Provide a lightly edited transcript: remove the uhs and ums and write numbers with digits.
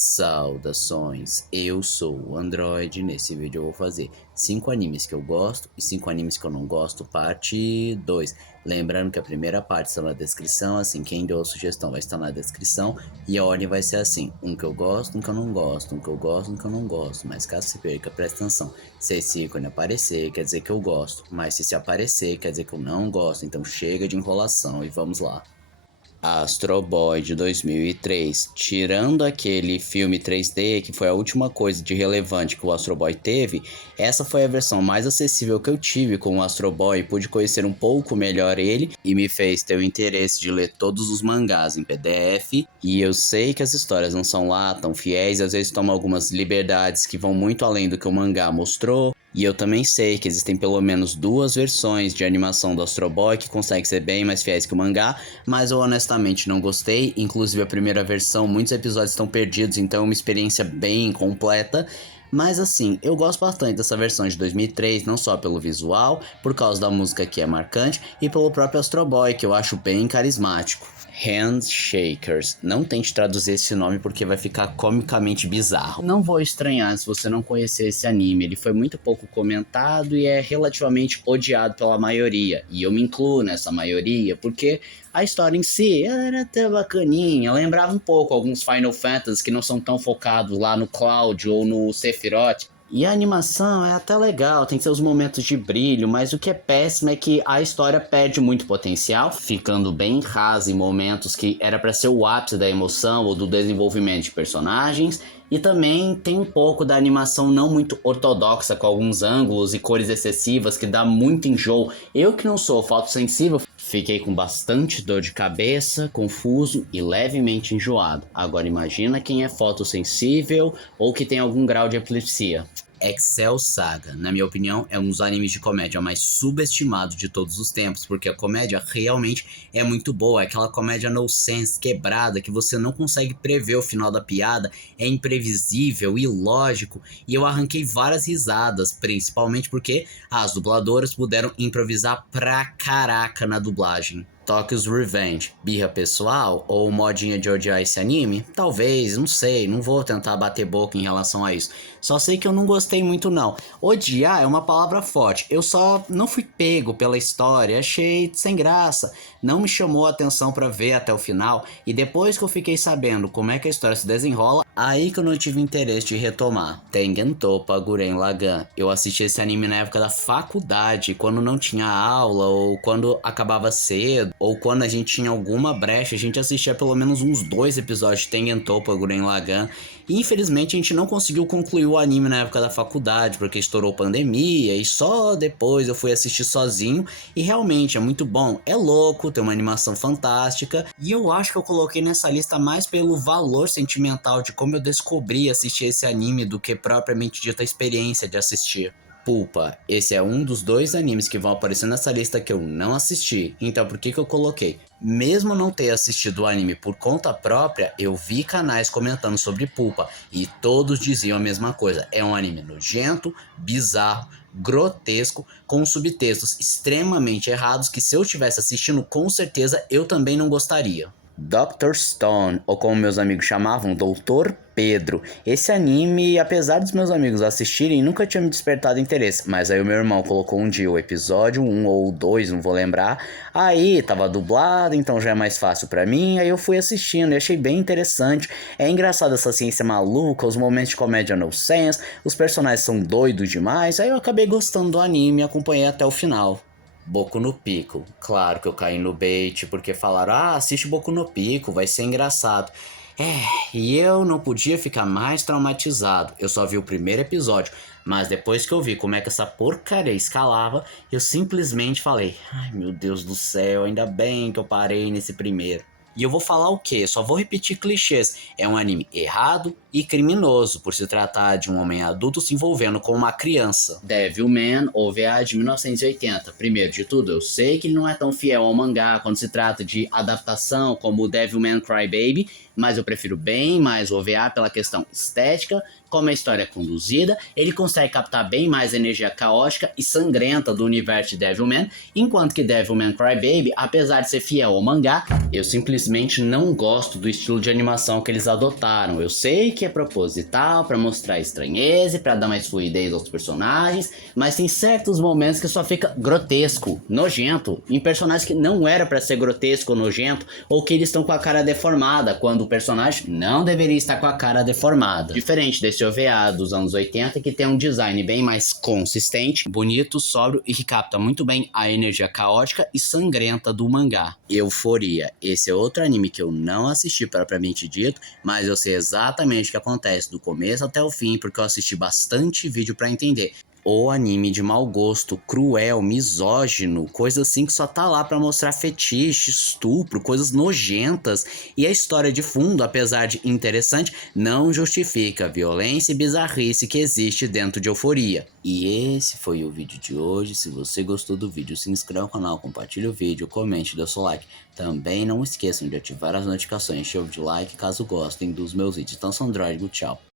Saudações, eu sou o Android. Nesse vídeo eu vou fazer 5 animes que eu gosto e 5 animes que eu não gosto, parte 2. Lembrando que a primeira parte está na descrição, assim, quem deu a sugestão vai estar na descrição. E a ordem vai ser assim, um que eu gosto, um que eu não gosto, um que eu gosto, um que eu não gosto. Mas caso se perca, presta atenção, se esse ícone aparecer, quer dizer que eu gosto. Mas se aparecer, quer dizer que eu não gosto, então chega de enrolação e vamos lá. Astro Boy de 2003, tirando aquele filme 3D que foi a última coisa de relevante que o Astro Boy teve, essa foi a versão mais acessível que eu tive com o Astro Boy, pude conhecer um pouco melhor ele e me fez ter o interesse de ler todos os mangás em PDF. E eu sei que as histórias não são lá tão fiéis, às vezes tomam algumas liberdades que vão muito além do que o mangá mostrou. E eu também sei que existem pelo menos 2 versões de animação do Astro Boy que conseguem ser bem mais fiéis que o mangá, mas eu honestamente não gostei. Inclusive a primeira versão, muitos episódios estão perdidos, então é uma experiência bem incompleta. Mas assim, eu gosto bastante dessa versão de 2003, não só pelo visual, por causa da música que é marcante, e pelo próprio Astro Boy, que eu acho bem carismático. Handshakers. Não tente traduzir esse nome porque vai ficar comicamente bizarro. Não vou estranhar se você não conhecer esse anime, ele foi muito pouco comentado e é relativamente odiado pela maioria. E eu me incluo nessa maioria porque a história em si era até bacaninha, lembrava um pouco alguns Final Fantasy que não são tão focados lá no Cloud ou no Sephiroth. E a animação é até legal, tem seus momentos de brilho, mas o que é péssimo é que a história perde muito potencial, ficando bem rasa em momentos que era para ser o ápice da emoção ou do desenvolvimento de personagens. E também tem um pouco da animação não muito ortodoxa, com alguns ângulos e cores excessivas que dá muito enjoo. Eu que não sou fotossensível, fiquei com bastante dor de cabeça, confuso e levemente enjoado. Agora imagina quem é fotossensível ou que tem algum grau de epilepsia. Excel Saga, na minha opinião, é um dos animes de comédia mais subestimados de todos os tempos, porque a comédia realmente é muito boa, é aquela comédia no sense, quebrada, que você não consegue prever o final da piada, é imprevisível, ilógico, e eu arranquei várias risadas, principalmente porque as dubladoras puderam improvisar pra caraca na dublagem. Tokyo's Revenge, birra pessoal ou modinha de odiar esse anime? Talvez, não sei, não vou tentar bater boca em relação a isso. Só sei que eu não gostei muito não. Odiar é uma palavra forte, eu só não fui pego pela história, achei sem graça, não me chamou a atenção pra ver até o final, e depois que eu fiquei sabendo como é que a história se desenrola, aí que eu não tive interesse de retomar. Tengen Toppa Gurren Lagann. Eu assisti esse anime na época da faculdade, quando não tinha aula, ou quando acabava cedo, ou quando a gente tinha alguma brecha, a gente assistia pelo menos uns 2 episódios de Tengen Toppa Gurren Lagann. E infelizmente a gente não conseguiu concluir o anime na época da faculdade, porque estourou pandemia, e só depois eu fui assistir sozinho, e realmente é muito bom, é louco, tem uma animação fantástica, e eu acho que eu coloquei nessa lista mais pelo valor sentimental de como eu descobri assistir esse anime do que propriamente dita a experiência de assistir. Pulpa, esse é um dos 2 animes que vão aparecer nessa lista que eu não assisti, então por que eu coloquei? Mesmo não ter assistido o anime por conta própria, eu vi canais comentando sobre Pulpa e todos diziam a mesma coisa, é um anime nojento, bizarro, grotesco, com subtextos extremamente errados que se eu estivesse assistindo com certeza eu também não gostaria. Dr. Stone, ou como meus amigos chamavam, Doutor Pedro. Esse anime, apesar dos meus amigos assistirem, nunca tinha me despertado interesse. Mas aí o meu irmão colocou um dia o episódio 1 ou 2, não vou lembrar. Aí tava dublado, então já é mais fácil pra mim. Aí eu fui assistindo e achei bem interessante. É engraçado essa ciência maluca, os momentos de comédia no sense, os personagens são doidos demais. Aí eu acabei gostando do anime e acompanhei até o final. Boku no Pico. Claro que eu caí no bait porque falaram, assiste Boku no Pico, vai ser engraçado. E eu não podia ficar mais traumatizado. Eu só vi o primeiro episódio, mas depois que eu vi como é que essa porcaria escalava, eu simplesmente falei, ai meu Deus do céu, ainda bem que eu parei nesse primeiro. E eu vou falar o quê? Só vou repetir clichês. É um anime errado e criminoso, por se tratar de um homem adulto se envolvendo com uma criança. Devilman, OVA de 1980. Primeiro de tudo, eu sei que ele não é tão fiel ao mangá quando se trata de adaptação como Devilman Crybaby, mas eu prefiro bem mais o OVA pela questão estética, como a história é conduzida, ele consegue captar bem mais a energia caótica e sangrenta do universo de Devilman, enquanto que Devilman Crybaby, apesar de ser fiel ao mangá, eu simplesmente não gosto do estilo de animação que eles adotaram. Eu sei que é proposital para mostrar estranheza e para dar mais fluidez aos personagens, mas tem certos momentos que só fica grotesco, nojento, em personagens que não era para ser grotesco ou nojento, ou que eles estão com a cara deformada, quando o personagem não deveria estar com a cara deformada. Diferente desse OVA dos anos 80, que tem um design bem mais consistente, bonito, sóbrio e que capta muito bem a energia caótica e sangrenta do mangá. Euforia, esse é outro anime que eu não assisti propriamente dito, mas eu sei exatamente o que acontece do começo até o fim, porque eu assisti bastante vídeo para entender. O anime de mau gosto, cruel, misógino, coisa assim que só tá lá pra mostrar fetiche, estupro, coisas nojentas. E a história de fundo, apesar de interessante, não justifica a violência e bizarrice que existe dentro de Euforia. E esse foi o vídeo de hoje. Se você gostou do vídeo, se inscreva no canal, compartilhe o vídeo, comente, dê o seu like. Também não esqueçam de ativar as notificações, show de like caso gostem dos meus vídeos. Então, sou Android, tchau.